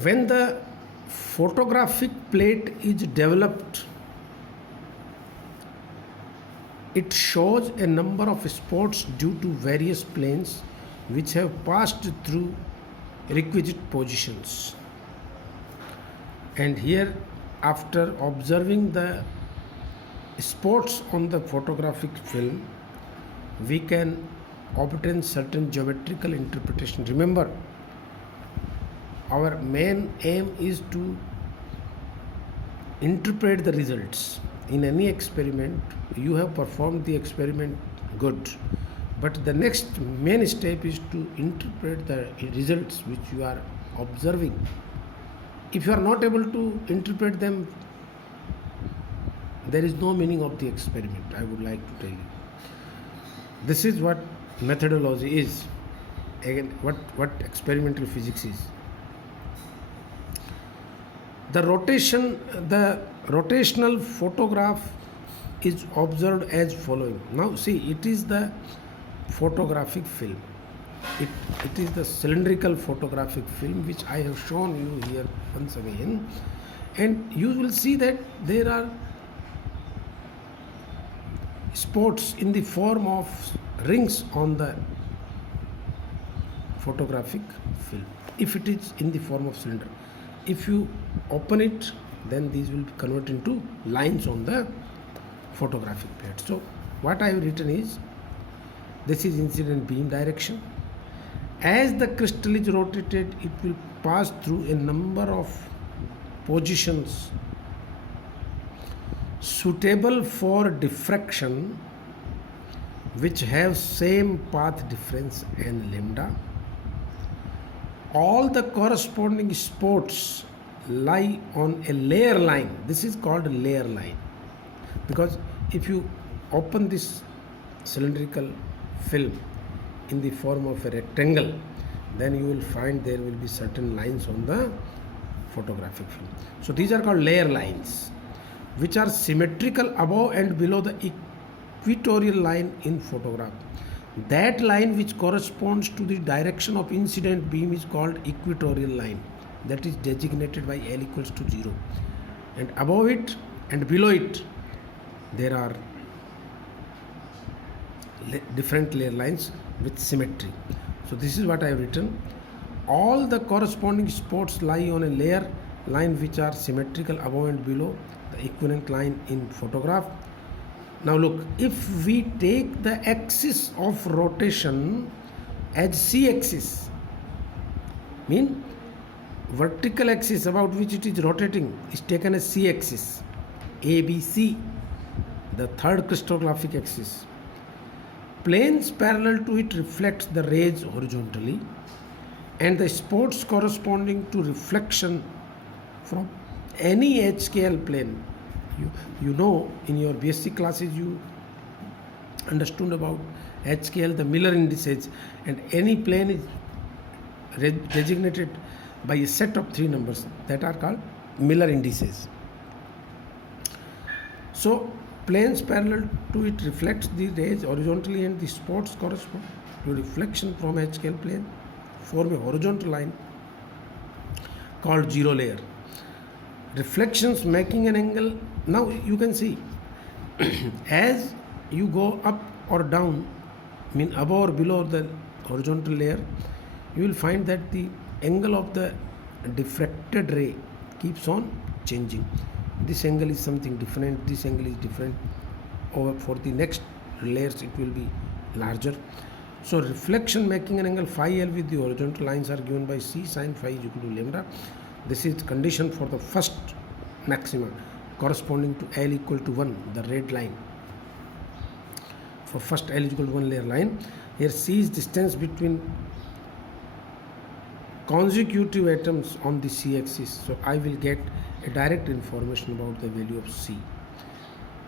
When the photographic plate is developed, it shows a number of spots due to various planes which have passed through requisite positions. And here, after observing the spots on the photographic film, we can obtain certain geometrical interpretation. Remember, our main aim is to interpret the results. In any experiment, you have performed the experiment good, but the next main step is to interpret the results which you are observing. If you are not able to interpret them, there is no meaning of the experiment, I would like to tell you. This is what methodology is. Again, what experimental physics is. The rotational photograph is observed as following. Now see, it is the photographic film. It is the cylindrical photographic film which I have shown you here once again, and you will see that there are spots in the form of rings on the photographic film if it is in the form of cylinder. If you open it, then these will convert into lines on the photographic plate. So what I have written is, this is incident beam direction. As the crystal is rotated, it will pass through a number of positions suitable for diffraction, which have same path difference and lambda. All the corresponding spots lie on a layer line. This is called a layer line, because if you open this cylindrical film in the form of a rectangle, then you will find there will be certain lines on the photographic film. So these are called layer lines, which are symmetrical above and below the equatorial line in photograph. That line which corresponds to the direction of incident beam is called equatorial line. That is designated by L equals to 0. And above it and below it, there are different layer lines with symmetry. So this is what I have written. All the corresponding spots lie on a layer line which are symmetrical above and below the equivalent line in photograph. Now look, if we take the axis of rotation as c-axis, mean vertical axis about which it is rotating is taken as c-axis, ABC, the third crystallographic axis. Planes parallel to it reflect the rays horizontally, and the spots corresponding to reflection from any h-scale plane. You know, in your basic classes you understood about h-scale, the Miller indices, and any plane is designated by a set of 3 numbers that are called Miller indices. So planes parallel to it reflects the rays horizontally, and the spots correspond to reflection from h-scale plane form a horizontal line called zero layer. Reflections making an angle. Now you can see as you go up or down, mean above or below the horizontal layer, you will find that the angle of the diffracted ray keeps on changing. This angle is something different, this angle is different. Over for the next layers it will be larger. So reflection making an angle phi L with the horizontal lines are given by C sin phi is equal to lambda. This is condition for the first maxima corresponding to L equal to 1, the red line. For first L is equal to 1 layer line. Here C is distance between consecutive atoms on the C axis. So I will get a direct information about the value of C.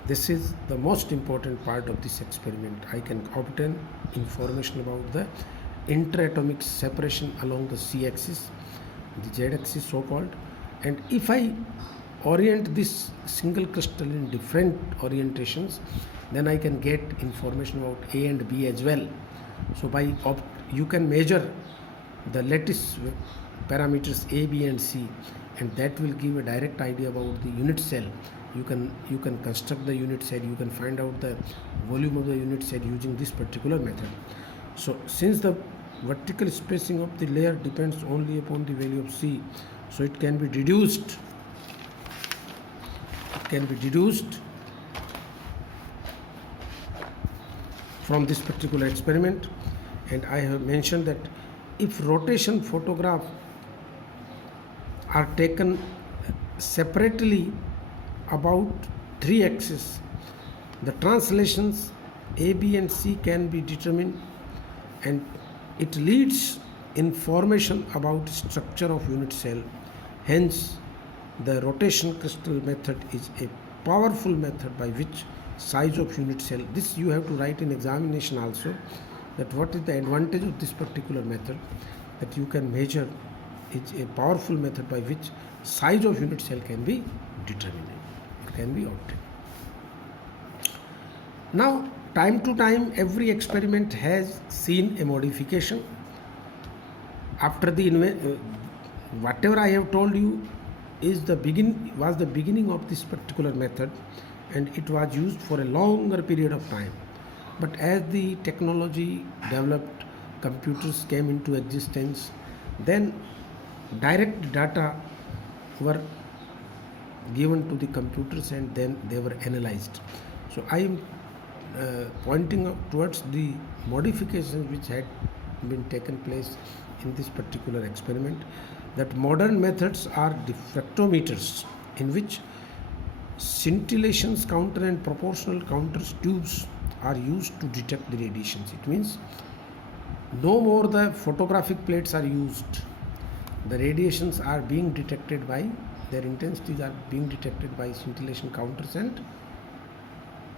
This is the most important part of this experiment. I can obtain information about the interatomic separation along the C axis, the Z axis so called, and if I orient this single crystal in different orientations, then I can get information about A and B as well. So you can measure the lattice parameters A, B, and C, and that will give a direct idea about the unit cell. You can construct the unit cell. You can find out the volume of the unit cell using this particular method. So since the vertical spacing of the layer depends only upon the value of C, so it can be deduced. From this particular experiment. And I have mentioned that if rotation photograph are taken separately about 3 axes, the translations A, B, and C can be determined, and it leads in formation about structure of unit cell. Hence, the rotation crystal method is a powerful method by which size of unit cell. This you have to write in examination also, that what is the advantage of this particular method, that you can measure. It's a powerful method by which size of unit cell can be determined or can be obtained. Now, time to time, every experiment has seen a modification. After the whatever I have told you was the beginning of this particular method, and it was used for a longer period of time. But as the technology developed, computers came into existence, then direct data were given to the computers and then they were analyzed. So I am pointing out towards the modifications which had been taken place in this particular experiment, that modern methods are diffractometers, in which scintillations counter and proportional counter tubes are used to detect the radiations. It means no more the photographic plates are used. The radiations are being detected by, their intensities are being detected by scintillation counters and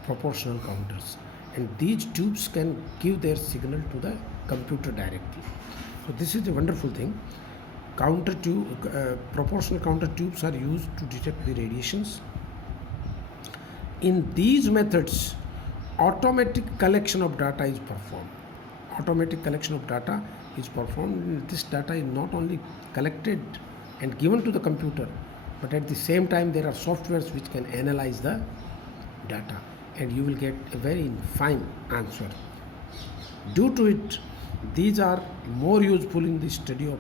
proportional counters, and these tubes can give their signal to the computer directly. So this is a wonderful thing. Proportional counter tubes are used to detect the radiations. In these methods, automatic collection of data is performed. This data is not only collected and given to the computer, but at the same time there are softwares which can analyze the data, and you will get a very fine answer. Due to it, these are more useful in the study of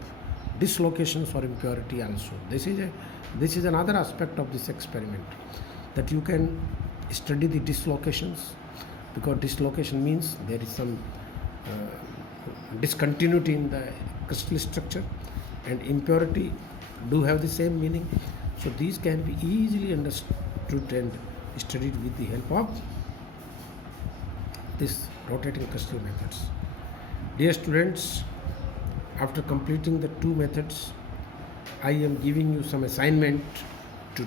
dislocations or impurity also. This is another aspect of this experiment, that you can study the dislocations, because dislocation means there is some discontinuity in the crystal structure, and impurity do have the same meaning. So these can be easily understood and studied with the help of this rotating crystal methods. Dear students, after completing the 2 methods, I am giving you some assignment to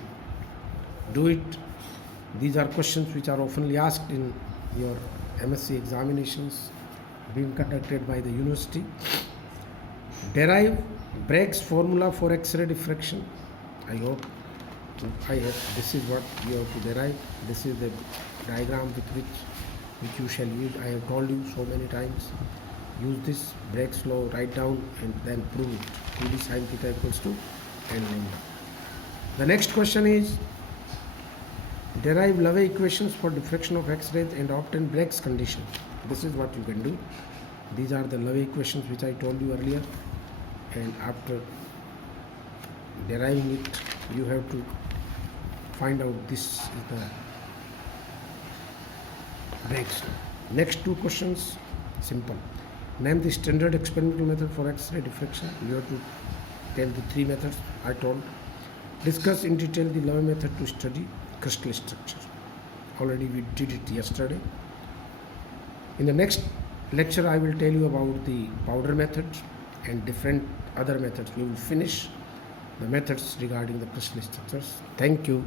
do it. These are questions which are often asked in your MSc examinations being conducted by the university. Derive Bragg's formula for X-ray diffraction. I hope this is what you have to derive. This is the diagram with which you shall use. I have told you so many times. Use this Bragg's law, write down and then prove it. 2d sin theta equals to n lambda. The next question is, derive Loewe equations for diffraction of X-rays and obtain Bragg's condition. This is what you can do. These are the Loewe equations which I told you earlier, and after deriving it, you have to find out this is the Bragg's. Next 2 questions, simple. Name the standard experimental method for X-ray diffraction. You have to tell the 3 methods I told. Discuss in detail the Loewe method to study crystal structure. Already we did it yesterday. In the next lecture, I will tell you about the powder method and different other methods. We will finish the methods regarding the crystal structures. Thank you.